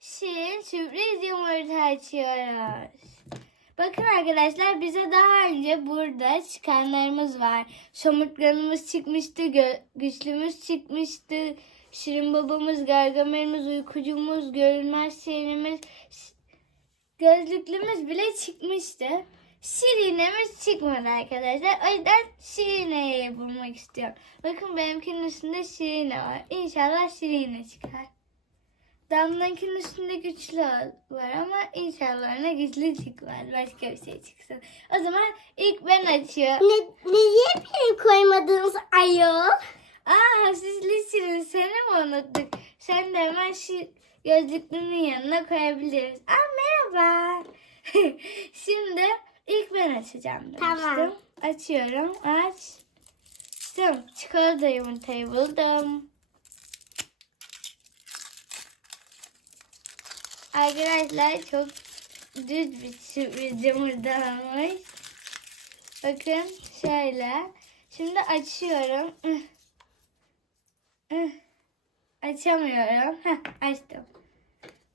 Şirin sürpriz yumurta açıyoruz. Bakın arkadaşlar bize daha önce burada çıkanlarımız var. Somurtkanımız çıkmıştı, güçlümüz çıkmıştı. Şirin babamız, gargamelimiz, uykucumuz, görünmez şirinimiz, gözlüklümüz bile çıkmıştı. Şirinemiz çıkmadı arkadaşlar. O yüzden Şirine'yi bulmak istiyorum. Bakın benimkinin üstünde Şirine var. İnşallah Şirine çıkar. Damla'nkinin üstünde güçlü var ama inşallah ona güçlü çıkmaz. Başka bir şey çıksın. O zaman ilk ben açıyorum. Ne, niye beni koymadınız ayol? Aa sisli Şirin seni mi unuttuk? Sen de hemen şu gözlüklünün yanına koyabiliriz. Aa merhaba. Şimdi ilk ben açacağım demiştim. Tamam. Açıyorum. Açtım. Çikolata yumurtayı buldum. Arkadaşlar çok düz bir sürpriz yumurta olmuş. Bakın şöyle. Şimdi açıyorum. Açamıyorum. Heh, açtım.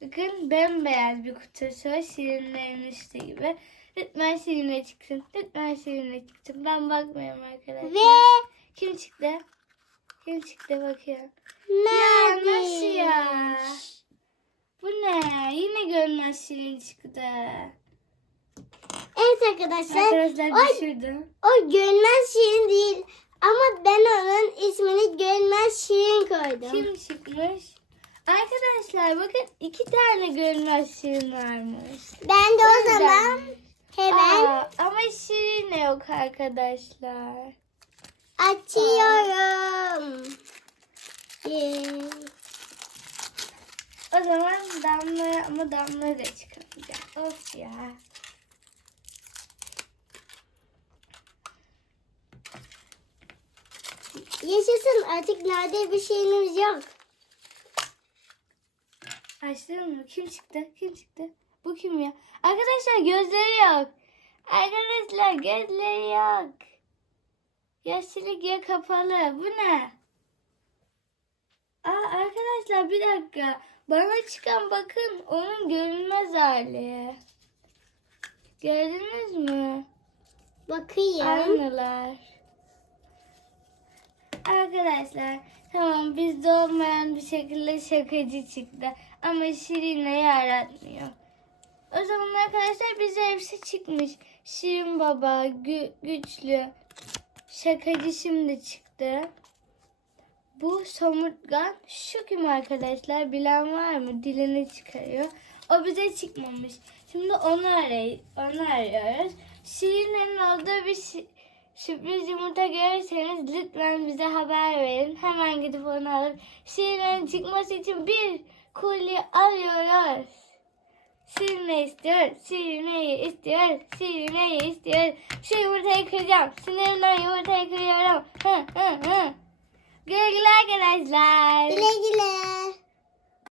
Bakın bembeyaz bir kutusu. Şirinlerin üstü gibi. Lütfen şirine çıksın. Lütfen şirine çıksın. Ben bakmıyorum arkadaşlar. Ve Kim çıktı? Kim çıktı bakıyorum. Ya nasıl ya? Görünmez şirin çıktı. Evet arkadaşlar. Arkadaşlar o, düşürdüm. o görünmez şirin değil. Ama ben onun ismini görünmez şirin koydum. Kim çıkmış? Arkadaşlar bakın iki tane görünmez şirin varmış. Ben de o Neden? zaman hemen Aa, ama şirin de yok arkadaşlar. açıyorum. Yay. O zaman damla ama damla da çıkamayacak. Of ya. Yaşasın artık nadir bir şeyimiz yok. Açtın mı? Kim çıktı? Kim çıktı? Bu kim ya? Arkadaşlar gözleri yok. Arkadaşlar gözleri yok. Yaşlılık ya kapalı. Bu ne? Arkadaşlar bir dakika. Bana çıkan bakın onun görünmez hali. Gördünüz mü? Bakayım. Aynılar. Arkadaşlar tamam bizde olmayan bir şekilde şakacı çıktı. Ama Şirin'le yaratmıyor. O zaman arkadaşlar bize hepsi çıkmış. Şirin Baba, gü- güçlü, şakacı şimdi çıktı. Bu somurtkan şu kim arkadaşlar bilen var mı? Dilini çıkarıyor. O bize çıkmamış. Şimdi onu arayı onu arıyoruz. Şirin'in olduğu bir şi- sürpriz yumurta görürseniz lütfen bize haber verin. Hemen gidip onu alıp Şirin'in çıkması için bir kolye alıyoruz. Şirineyi istiyoruz. Şirineyi istiyoruz. Şirineyi istiyoruz. Şu yumurtayı kıracağım. Sinirimden yumurtayı kırıyorum. Hı hı hı. Güle güle arkadaşlar. Güle güle.